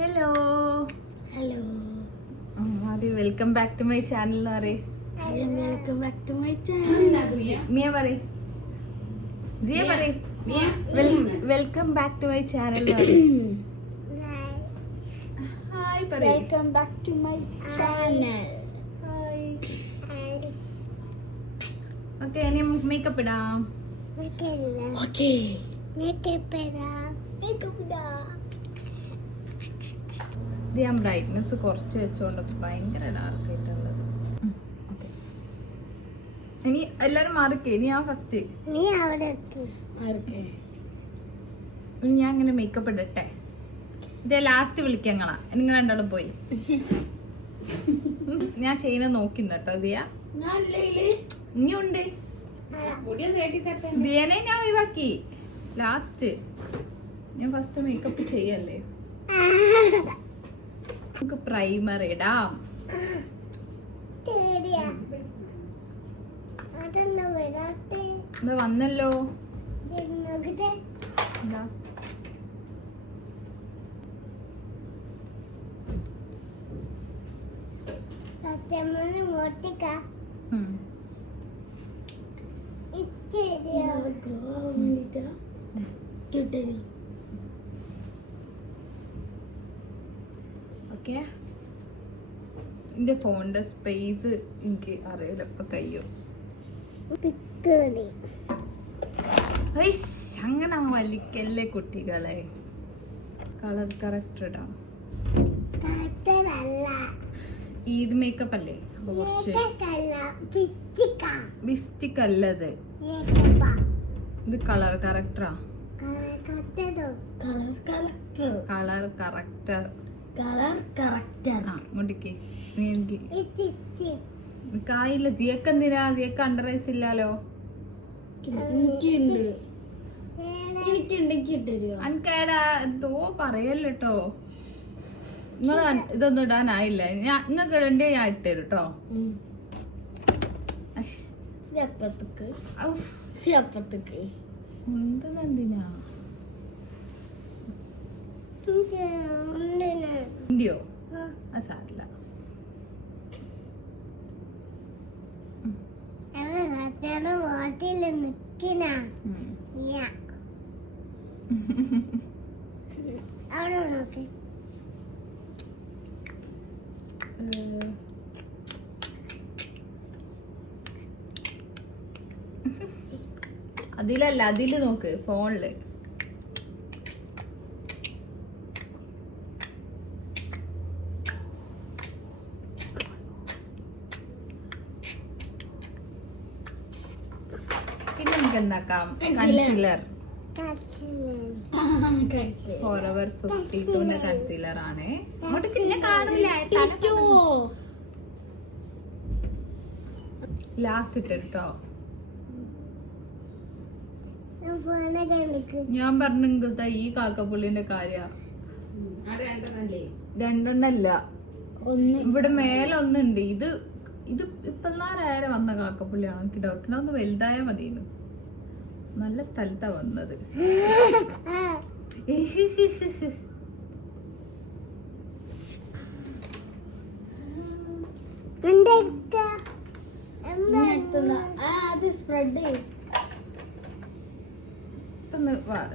Hello hello ആദ്യം welcome back to my channel എന്ന് പറയും. Welcome back to my channel. Mia പറയും, ജിയ പറയും welcome back to my channel എന്ന് പറയും. ഹായ് പറയും. Welcome back to my channel. Okay, ഇനി മേക്കപ്പ് ഇടാം. ഓക്കേ ഇത് ഞാൻ ബ്രൈറ്റ്നെസ് കുറച്ച് വെച്ചോണ്ട് ഭയങ്കര ഡാർക്ക് ആയിട്ടുള്ളത്. ഓക്കെ, ഇനി എല്ലാരും മാറിക്കേ. ഇനി ഞാൻ ഫസ്റ്റ്. നീ അവിടെ ഇനി ഞാൻ ഇങ്ങനെ മേക്കപ്പ് ഇടട്ടെ. ഇത് ലാസ്റ്റ് വിളിക്കങ്ങളാ. നിങ്ങൾ രണ്ടാളും പോയി. ഞാൻ ചെയ്യുന്നത് നോക്കിന്ന് കേട്ടോ ദിയ. ഇനി ഉണ്ട് ദിയനെ ഞാൻ ഒഴിവാക്കി. ലാസ്റ്റ് ഞാൻ ഫസ്റ്റ് മേക്കപ്പ് ചെയ്യല്ലേ. നമുക്ക് പ്രൈമർ ഇടാം. ഇത് വന്നല്ലോ. എന്താ ഓക്കെ, എന്റെ ഫോണിന്റെ സ്പേസ് എനിക്ക് അറിയില്ല ഇപ്പൊ കയ്യോ. അങ്ങനെ വലിക്കല്ലേ കുട്ടികളെ. കളർ കറക്റ്റ് ഇടാം. ഈദ് മേക്കപ്പ് അല്ലേ, അപ്പൊ കുറച്ച് ബിസ്റ്റിക് അല്ലത്. ഇത് കളർ കറക്റ്ററാ. Colour corrector. ഇങ്ങോട്ടേക്ക് കായില്ല. ജിയക്ക് എന്തിനാ? ജിയക്ക് അണ്ടർ ഐസ് ഇല്ലാലോ. അനക്കേടാ എന്തോ പറയല്ലോ. നിങ്ങൾ ഇതൊന്നും ഇടാനായില്ല. നിങ്ങൾക്ക് ഇടണ്ടേ ഞാൻ ഇട്ടുതരും കേട്ടോ. എന്തിനാ ഇന്ത്യോ? അത് സാരില്ല. അതിലല്ല, അതില് നോക്ക് ഫോണില്. പിന്നെ നമുക്ക് എന്താക്കാം, കൺസീലർ. ഫോറെവർ 52 കൺസീലർ ആണ്. അങ്ങോട്ട് കാണില്ല. ലാസ്റ്റ് ഇട്ടോ. ഞാൻ പറഞ്ഞ ഈ കാക്കപ്പുള്ളിന്റെ കാര്യ. രണ്ടെണ്ണല്ല, ഇവിടെ മേലെ ഒന്നുണ്ട്. ഇത് ഇത് ഇപ്പല്ലാരെ വന്ന കാക്കപ്പുള്ളിയാണോ? എനിക്ക് ഡൗട്ട്. ഒന്ന് വലുതായ മതിയെന്ന്. നല്ല സ്ഥലത്താ വന്നത്.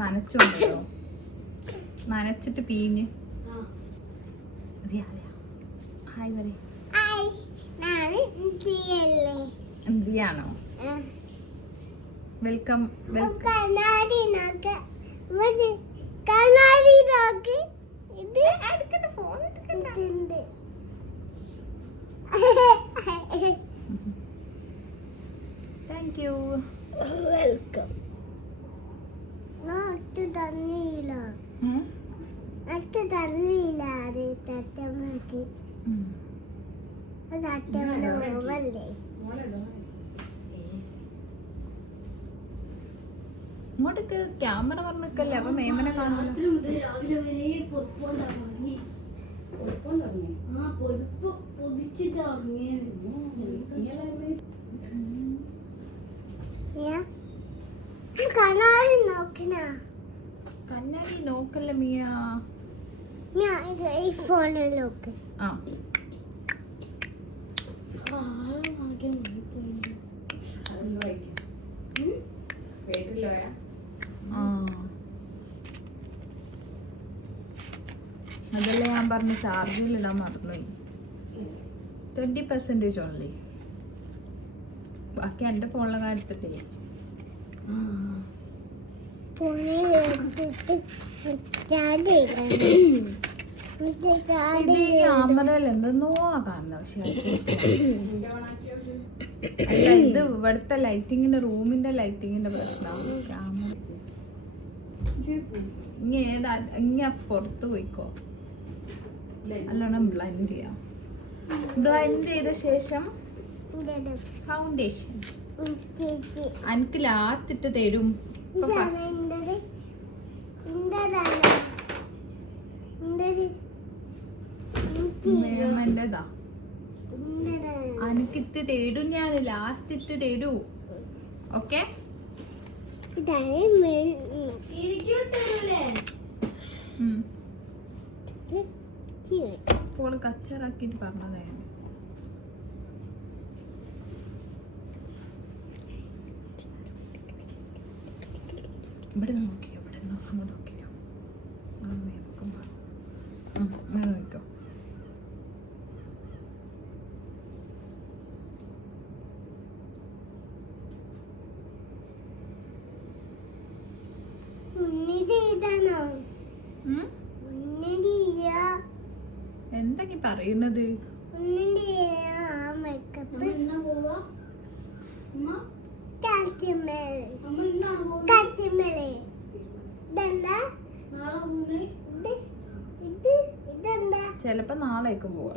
നനച്ചോണ്ടോ, നനച്ചിട്ട് പീഞ്ഞ്. ഹായ് പറ. എന്തിയാണോ? വെൽക്കം. Thank you. വെൽക്കം. ഇങ്ങോട്ടേക്ക് ക്യാമറ പറഞ്ഞിക്കല്ലേ, അപ്പൊ മേമനെ കാണുമല്ലോ. കണ്ണാടി നോക്കണ. കണ്ണാടി നോക്കല്ല മിയ. ഞാൻ ഈ ഫോണിലോക്ക് ആ ആ അതല്ലേ ഞാൻ പറഞ്ഞ ചാർജിൽ ഇടാൻ മറന്നുപോയി 20% ഓൺലി ബാക്കി എൻ്റെ ഫോണിലൊക്കെ എടുത്തിട്ടേ ഫോണിൽ എടുത്തിട്ട് ചാർജ് ചെയ്യണം. ഇത് ഈ ക്യാമറയിൽ എന്തെന്നോ കാണുന്നത് പക്ഷെ അല്ല ഇത് ഇവിടുത്തെ ലൈറ്റിങ്ങിന്റെ റൂമിന്റെ ലൈറ്റിങ്ങിന്റെ പ്രശ്നമാണ് ക്യാമറ ഇനി ഏതാ ഇനി പുറത്ത് പോയിക്കോ നല്ലോണം ബ്ലെൻഡ് ചെയ്യാം ബ്ലെൻഡ് ചെയ്ത ശേഷം ഫൗണ്ടേഷൻ എനിക്ക് ലാസ്റ്റ് ഇട്ട് തരും മേമന്റെതാ എനിക്കിട്ട് തരും ഞാൻ ലാസ്റ്റ് ഇട്ട് തരൂ ഓക്കെ ഇപ്പോൾ കച്ചറാക്കിട്ട് പറഞ്ഞതേ ഇവിടെ നോക്കിയോ ഇവിടെ അങ്ങോട്ട് നോക്കിയോ നോക്കിയോ എന്താ നീ പറയുന്നത് ചെലപ്പോ നാളേക്കും പോവാ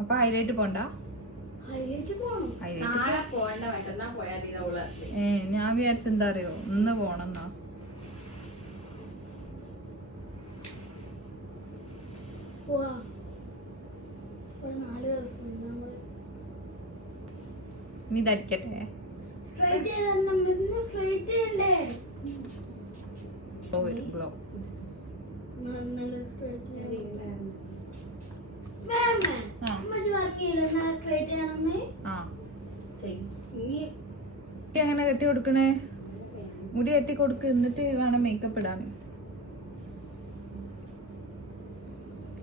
അപ്പൊ ഹൈലൈറ്റ് പോണ്ട ഞാൻ വിചാരിച്ച എന്താ അറിയോ ഇന്ന് പോണെന്നാ നീ ധരിക്കട്ടെ ഗ്ലോ എങ്ങനെ കെട്ടി കൊടുക്കണേ മുടി കെട്ടി കൊടുക്ക് എന്നിട്ട് വേണം മേക്കപ്പ് ഇടാൻ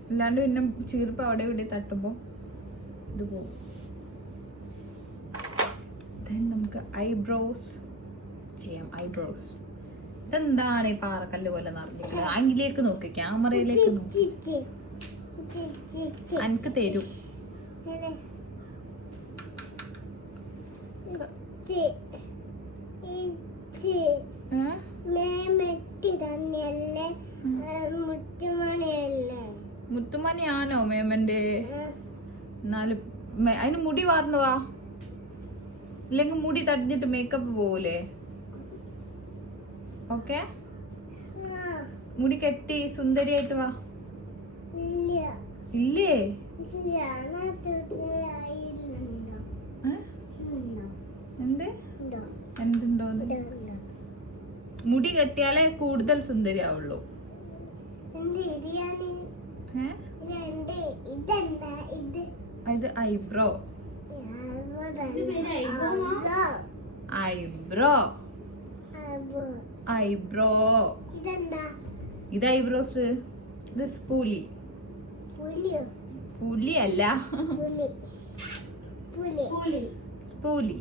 അല്ലാണ്ട് പിന്നെ ചീർപ്പ് അവിടെ ഇവിടെ തട്ടുമ്പോ ഇത് പോകും നമുക്ക് ഐബ്രോസ് ചെയ്യാം ഐബ്രോസ് ഇതെന്താണ് ഈ പാറക്കല്ല് പോലെ നിറഞ്ഞിരിക്കുന്നത് അങ്കിലേക്ക് നോക്ക് ക്യാമറയിലേക്ക് നോക്ക് എനിക്ക് തരൂ മുത്തുമണിയാണോ മേമന്റെ എന്നാലും അതിന് മുടി വാർന്നു വാ ഇല്ലെങ്കിൽ മുടി തടഞ്ഞിട്ട് മേക്കപ്പ് പോകൂലേ ഓക്കെ മുടി കെട്ടി സുന്ദരിയായിട്ട് വാ ഇല്ലേ എന്ത് എന്തുണ്ടോ മുടി കെട്ടിയാലേ കൂടുതൽ സുന്ദരിയാവുള്ളൂ ഇത് ഐബ്രോ ഐബ്രോ ഐബ്രോ ഇത് ഐബ്രോസ് ഇത് സ്പൂലി പുലി അല്ല സ്പൂലി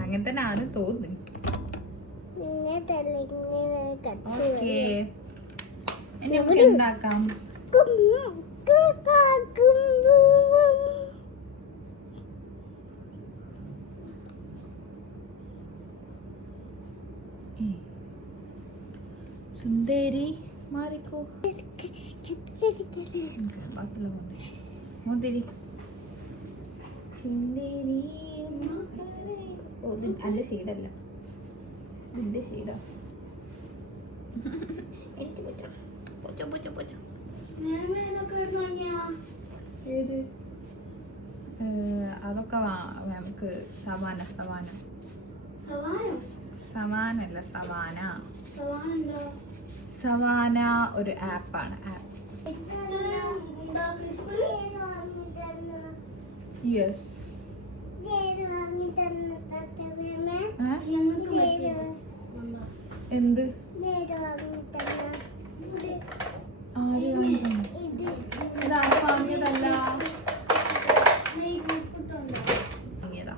അങ്ങനെ തന്നെ ആണ് തോന്നുന്നു ഓക്കേ നമുക്ക് ഉണ്ടാക്കാം സുന്ദരി മാറിക്കോ മുന്തിരി സുന്ദരി അല്ല ഷെയ്ഡല്ല ഇതിന്റെ ഷെയ്ഡാ എനിക്ക് പൊച്ചോ പൊച്ചോ പൊച്ചോ പൊച്ചോ ഏത് അതൊക്കെ നമുക്ക് സവാന സവാന സവാനോ? സവാനല്ല സവാന. സവാന എന്താ? സവാന ഒരു ആപ്പാണ്. ആപ്പ്. യെസ്. എന്ത്? ആര് ഇതാരും വാങ്ങിയതല്ല, വാങ്ങിയതാ.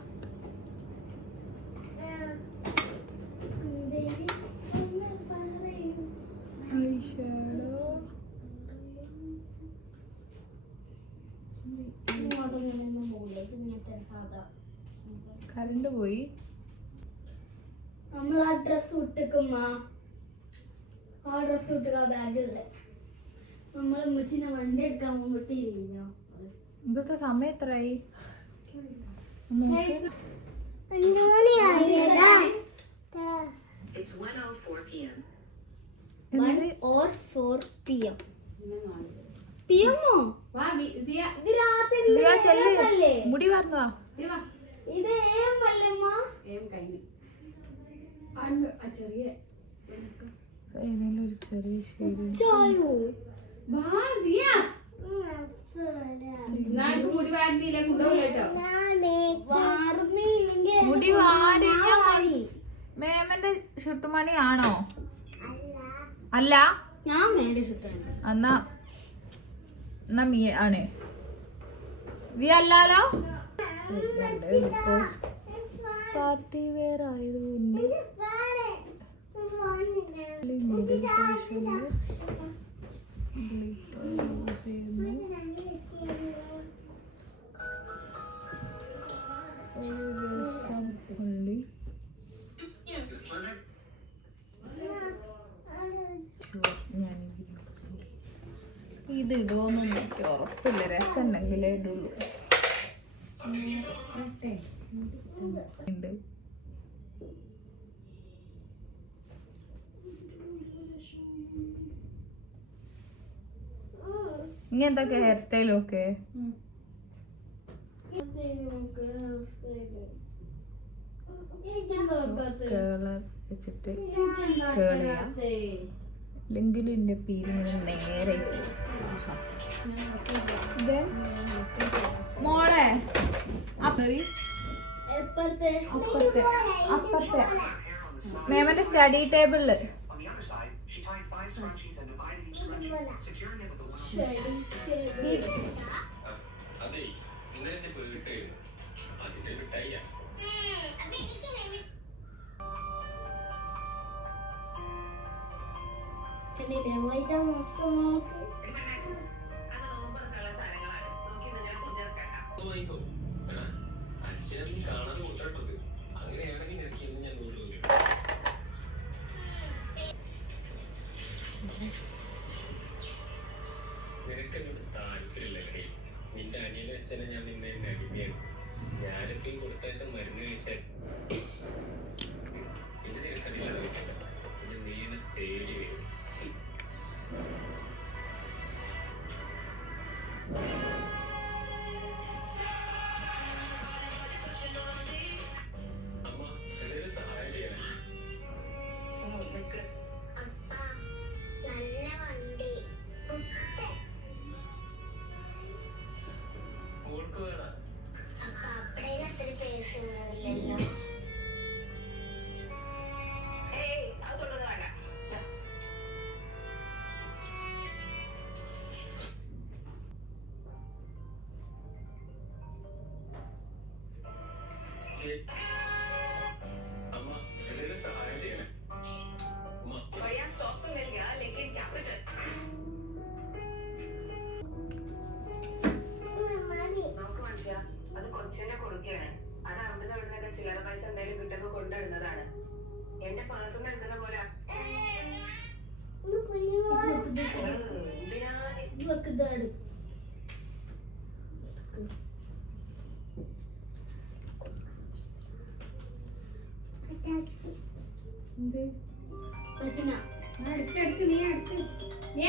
കറണ്ട് പോയി. നമ്മൾ ആ ഡ്രസ് ഇട്ടുക്കുമ്മ, ആ ഡ്രസ് ഇട്ടുക ബാഗില്ലേ. നമ്മള് മുച്ചിനെ വണ്ടി എടുക്കാൻ മുട്ടിയില്ല. ഇതൊക്കെ സമയം എത്രയായി? It's 1:04 p.m. 1:04 PM. പിഎമ്മോ? മുടി പറഞ്ഞോ? ഇത് AM അല്ലമ്മ? ഏതെങ്കിലും ഒരു ചെറിയ ഷെയ്ഡ്. ചായോ? മുടി വാരി. മേമന്റെ ചുട്ടുമണി ആണോ? അല്ല, ഞാൻ വേണ്ടി ചുട്ടാണ്. എന്നാ മീ ആണ്. വി അല്ലാലോ. പാർട്ടി വെയർ ആയതുകൊണ്ട് ഇത് ഇടുമോന്നും എനിക്ക് ഉറപ്പില്ല. രസം ഉണ്ടെങ്കിലേ ഇടുള്ളൂ. ഉണ്ട്. ഇങ്ങനത്തെ ഹെയർ സ്റ്റൈലും ഒക്കെ കേളർ വെച്ചിട്ട് കേൾ ചെയ്യാം. അല്ലെങ്കിൽ ഇതിന്റെ പീരിങ്ങനെ നേരെ മോളെ അപ്പുറത്തെ അപ്പുറത്തെ മേമന്റെ study ടേബിളില് She tied 5 scrunchies and divided each scrunchie, securing it with a one. അതെ, ഇന്നലെ പോയിട്ട് അതിന്റെ മിഠായിയ. അച്ഛനെ കാണാതെ കൊണ്ടിട്ടത്. അങ്ങനെയാണെങ്കിൽ നിനക്ക് ഇന്ന് ഞാൻ 100 രൂപ. നിനക്കെന്നോട് താല്പര്യമില്ലേ? നിന്റെ അനിയനെ അച്ഛനെ ഞാൻ നിന്നെ അടിമയാണ്. ഞാനിപ്പോ കൊടുത്താഴ്ച മരുന്ന് കഴിച്ചാൽ പിന്നെ നിനക്കറിയില്ല. നീനെ തേടി വരും. അമ്മ എന്തെങ്കിലും സഹായം ചെയ്യണേ. ഓൾക്ക് വേണം. അമ്മ എന്തെങ്കിലും സഹായം ചെയ്യണേ. അമ്മ നോക്ക് മനുഷ്യ, അത് കൊച്ചിന്റെ കൊടുക്കുകയാണ്. അത് അവിടുന്ന് ഇവിടുന്നൊക്കെ ചില്ലറ പൈസ എന്തായാലും കിട്ടുമ്പോ കൊണ്ടിടുന്നതാണ്. എന്റെ പേഴ്സണൽ എടുക്കുന്ന പോലെ നീ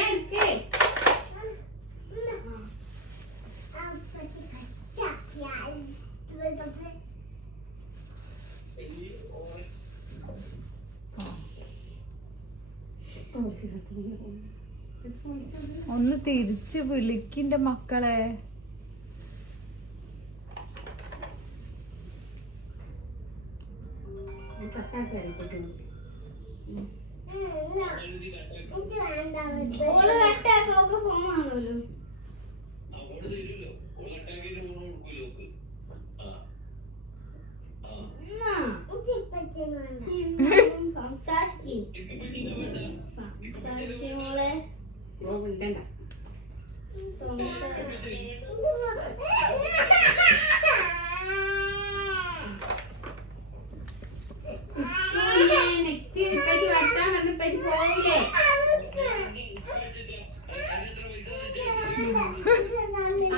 ഒന്ന് തിരിച്ച് വിളിക്കിന്റെ മക്കളെ. ഓള് കട്ടാക്കി ഓക്ക് ഫോൺ ആണല്ലോ. സംസാരിക്കോളെ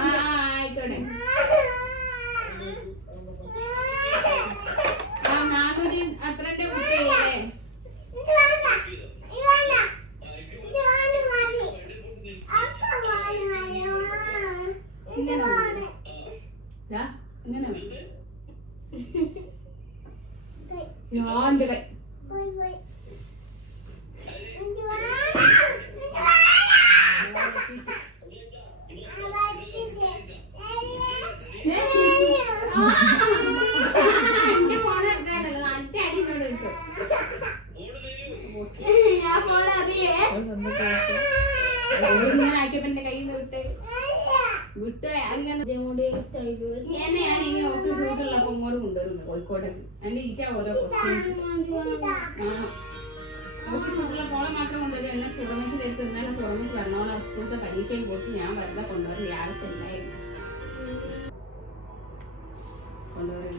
ആയിക്കോട്ടെ. ആ 400 അത്രന്റെ കുട്ടിയല്ലേ? ആക്കിയപ്പന്റെ കയ്യിൽ നിന്ന് വിട്ട് അങ്ങനെ ഞാൻ ഇനി ഓക്ക് ഷൂട്ടുള്ളപ്പോ ഇങ്ങോട്ട് കൊണ്ടുവരുന്നു കോഴിക്കോട്ടേക്ക്. എന്റെ ഇറ്റ ഓരോ ക്വസ്റ്റ്യൻസ് ഓക്ക് ഷൂട്ടുള്ള പോളെ മാത്രം കൊണ്ടുവരും. എന്നെ സുറമസ് തേച്ച് ഇന്നലെ സുറമസ് വരണോളെ സ്കൂളത്തെ പരീക്ഷയിൽ പോയിട്ട് ഞാൻ വെറുതെ കൊണ്ടുവരും. ആവശ്യമില്ലായിരുന്നു കൊണ്ടുവരും.